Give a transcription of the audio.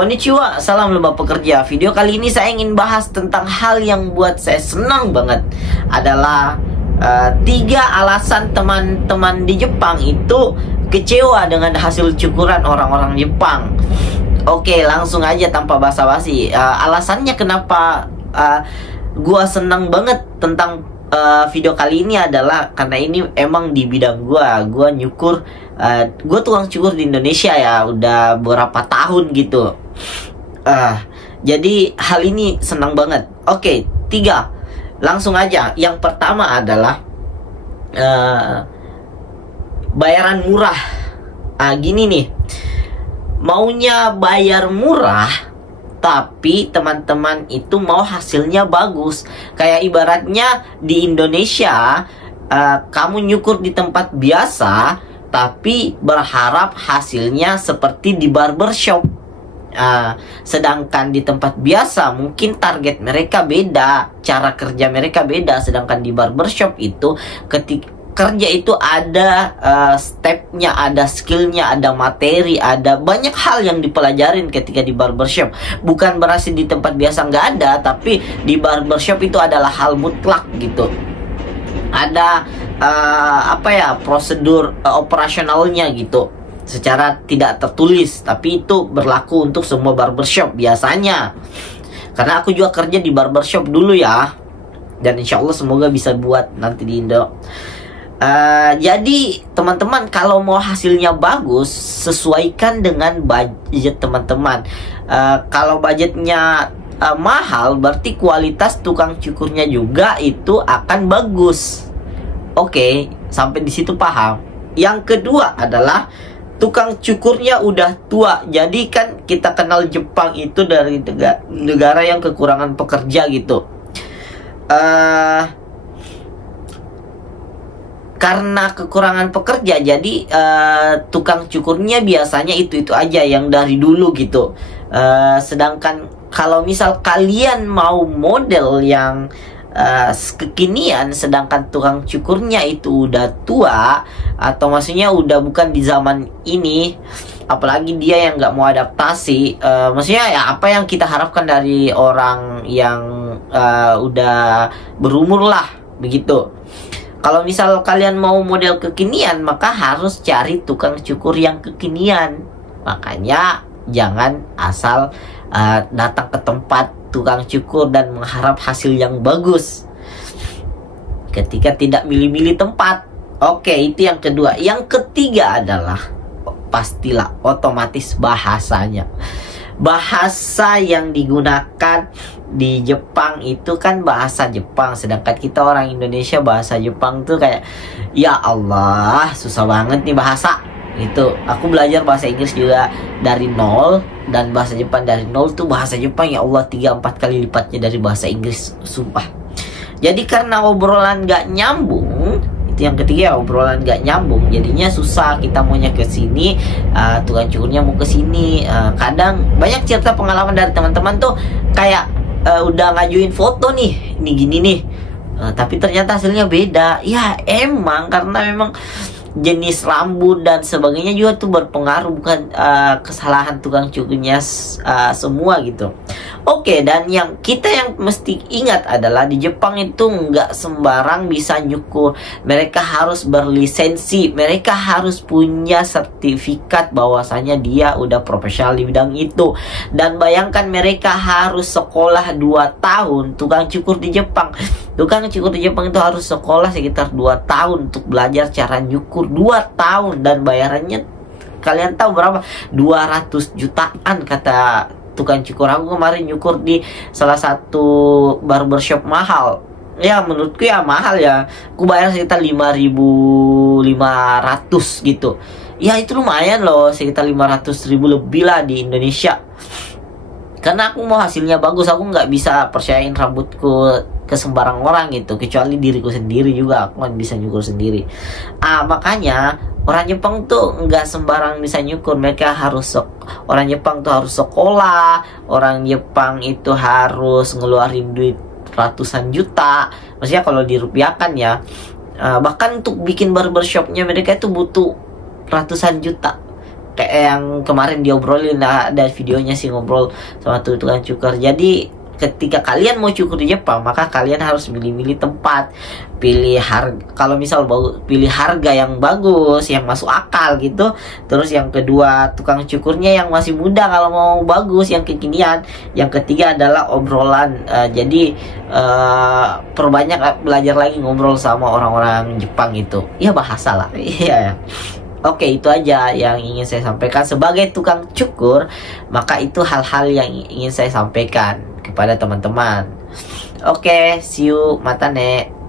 Konnichiwa, salam lembah pekerja. Video kali ini saya ingin bahas tentang hal yang buat saya senang banget. Adalah 3 alasan teman-teman di Jepang itu kecewa dengan hasil cukuran orang-orang Jepang. Oke, langsung aja tanpa basa-basi. Alasannya kenapa gua senang banget tentang video kali ini adalah karena ini emang di bidang gua nyukur. Gua tukang cukur di Indonesia ya, udah beberapa tahun gitu. Jadi hal ini senang banget. Oke, 3. Langsung aja. Yang pertama adalah bayaran murah. Gini nih, maunya bayar murah, tapi teman-teman itu mau hasilnya bagus. Kayak ibaratnya di Indonesia, kamu nyukur di tempat biasa, tapi berharap hasilnya seperti di barbershop. Sedangkan di tempat biasa mungkin target mereka beda, cara kerja mereka beda. Sedangkan di barbershop itu ketika kerja itu ada stepnya, ada skillnya, ada materi, ada banyak hal yang dipelajarin ketika di barbershop. Bukan berarti di tempat biasa nggak ada, tapi di barbershop itu adalah hal mutlak gitu. Ada prosedur operasionalnya gitu, secara tidak tertulis, tapi itu berlaku untuk semua barbershop biasanya. Karena aku juga kerja di barbershop dulu ya, dan insya Allah semoga bisa buat nanti di Indo. Jadi teman-teman, kalau mau hasilnya bagus, sesuaikan dengan budget teman-teman. Kalau budgetnya mahal, berarti kualitas tukang cukurnya juga itu akan bagus. Oke, sampai di situ paham. Yang kedua adalah tukang cukurnya udah tua. Jadi kan kita kenal Jepang itu dari negara yang kekurangan pekerja gitu. Karena kekurangan pekerja, jadi tukang cukurnya biasanya itu aja yang dari dulu gitu. Sedangkan kalau misal kalian mau model yang kekinian, sedangkan tukang cukurnya itu udah tua, atau maksudnya udah bukan di zaman ini, apalagi dia yang nggak mau adaptasi, maksudnya ya apa yang kita harapkan dari orang yang udah berumur lah begitu. Kalau misal kalian mau model kekinian, maka harus cari tukang cukur yang kekinian. Makanya jangan asal datang ke tempat tukang cukur dan mengharap hasil yang bagus ketika tidak milih-milih tempat. Oke, itu yang kedua. Yang ketiga adalah pastilah otomatis bahasanya. Bahasa yang digunakan di Jepang itu kan bahasa Jepang, sedangkan kita orang Indonesia bahasa Jepang tuh kayak ya Allah, susah banget nih bahasa. Itu aku belajar bahasa Inggris juga dari nol, dan bahasa Jepang dari nol tuh bahasa Jepang ya Allah 3-4 kali lipatnya dari bahasa Inggris, sumpah. Jadi karena obrolan gak nyambung, itu yang ketiga, obrolan gak nyambung, jadinya susah. Kita maunya ke sini, tukang cukurnya mau ke sini. Kadang banyak cerita pengalaman dari teman-teman tuh kayak udah ngajuin foto nih, ini gini nih, tapi ternyata hasilnya beda. Ya emang karena memang jenis rambut dan sebagainya juga tuh berpengaruh, bukan kesalahan tukang cukurnya semua gitu. Oke, dan yang mesti ingat adalah di Jepang itu nggak sembarang bisa nyukur. Mereka harus berlisensi, mereka harus punya sertifikat bahwasanya dia udah profesional di bidang itu. Dan bayangkan mereka harus sekolah 2 tahun tukang cukur di Jepang. Tukang cukur di Jepang itu harus sekolah sekitar 2 tahun untuk belajar cara nyukur. 2 tahun, dan bayarannya kalian tahu berapa? 200 jutaan kata tukang cukur. Aku kemarin nyukur di salah satu barbershop mahal. Ya menurutku ya mahal ya. Aku bayar sekitar 5.500 gitu. Ya itu lumayan loh, sekitar 500.000 lebih lah di Indonesia. Karena aku mau hasilnya bagus, aku nggak bisa percayain rambutku ke sembarang orang gitu, kecuali diriku sendiri juga. Aku kan bisa nyukur sendiri. Makanya orang Jepang tuh nggak sembarang bisa nyukur. Mereka harus orang Jepang tuh harus sekolah. Orang Jepang itu harus ngeluarin duit ratusan juta. Maksudnya kalau dirupiahkan ya, bahkan untuk bikin barbershopnya mereka itu butuh ratusan juta. kayak yang kemarin diobrolin lah, ada videonya sih ngobrol sama tukang cukur. Jadi ketika kalian mau cukur di Jepang, maka kalian harus milih-milih tempat, pilih harga. Kalau misal pilih harga yang bagus, yang masuk akal gitu. Terus yang kedua, tukang cukurnya yang masih muda kalau mau bagus, yang kekinian. Yang ketiga adalah obrolan. Jadi perbanyak belajar lagi ngobrol sama orang-orang Jepang itu. Ya bahasa lah. Iya. Oke, itu aja yang ingin saya sampaikan sebagai tukang cukur. Maka itu hal-hal yang ingin saya sampaikan kepada teman-teman. Oke, see you, mata ne.